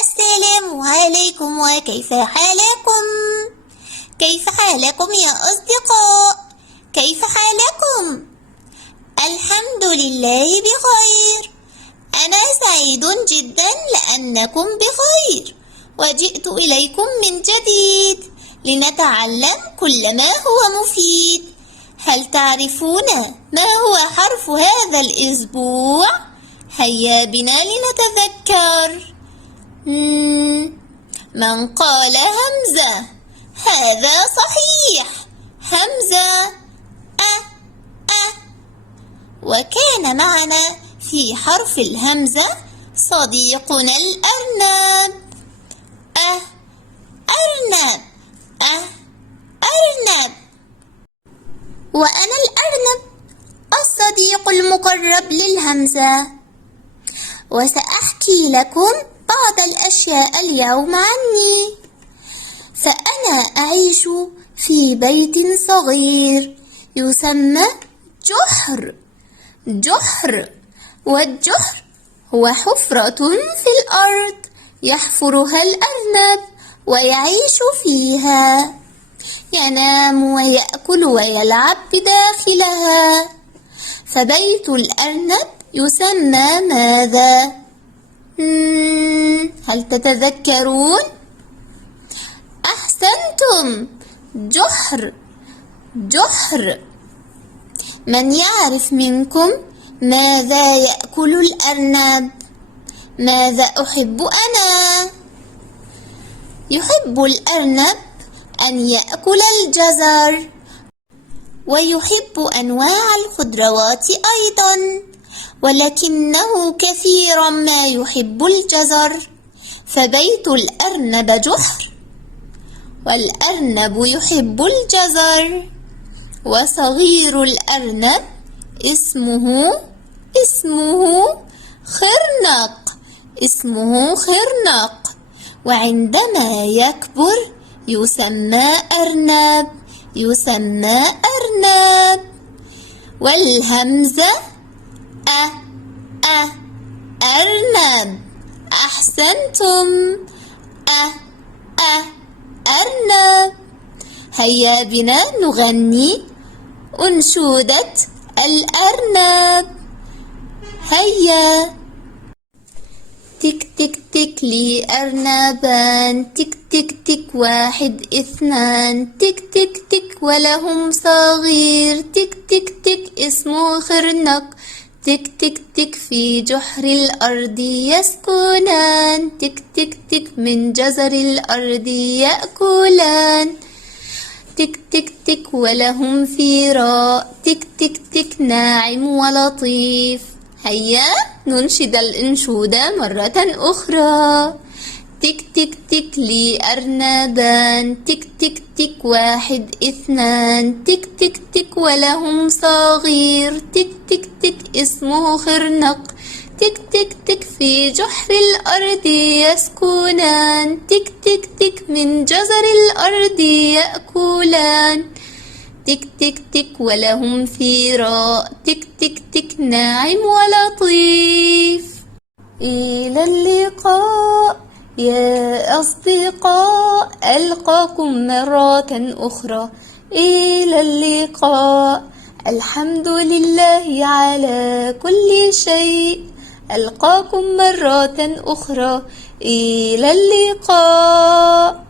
السلام عليكم وكيف حالكم؟ كيف حالكم يا أصدقاء؟ كيف حالكم؟ الحمد لله بخير. أنا سعيد جدا لأنكم بخير، وجئت إليكم من جديد لنتعلم كل ما هو مفيد. هل تعرفون ما هو حرف هذا الأسبوع؟ هيا بنا لنتذكر. من قال همزة؟ هذا صحيح، همزة. وكان معنا في حرف الهمزة صديقنا الأرنب. أرنب، أرنب. وأنا الأرنب، الصديق المقرب للهمزة. وسأحكي لكم بعض الأشياء اليوم عني. فأنا أعيش في بيت صغير يسمى جحر. والجحر هو حفرة في الأرض يحفرها الأرنب ويعيش فيها، ينام ويأكل ويلعب بداخلها. فبيت الأرنب يسمى ماذا؟ هل تتذكرون؟ أحسنتم، جحر. من يعرف منكم ماذا يأكل الأرنب؟ ماذا أحب أنا؟ يحب الأرنب أن يأكل الجزر، ويحب أنواع الخضروات أيضا، ولكنه كثيرا ما يحب الجزر. فبيت الأرنب جحر، والأرنب يحب الجزر. وصغير الأرنب اسمه خرنق. وعندما يكبر يسمى أرنب. والهمزة أرنب. أحسنتم، أرنب. هيا بنا نغني أنشودة الأرنب. هيا. تك تك تك لي أرنبان، تك تك تك 1 2، تك تك تك ولهم صغير، تك تك تك اسمه خرنق، تك تك تك في جحر الأرض يسكنان، تك تك تك من جزر الأرض يأكلان، تك تك تك ولهم فراء، تك تك تك ناعم ولطيف. هيا ننشد الأنشودة مرة أخرى. تك تك تك لي أرنبان، تك تك تك 1 2، تك تك تك ولهم صغير، تك تك تك اسمه خرنق، تك تك تك في جحر الأرض يسكنان، تك تك تك من جزر الأرض يأكلان، تك تك تك ولهم فراء، تك تك تك ناعم ولطيف. إلى اللقاء يا أصدقاء، ألقاكم مرة أخرى. إلى اللقاء. الحمد لله على كل شيء. ألقاكم مرة أخرى. إلى اللقاء.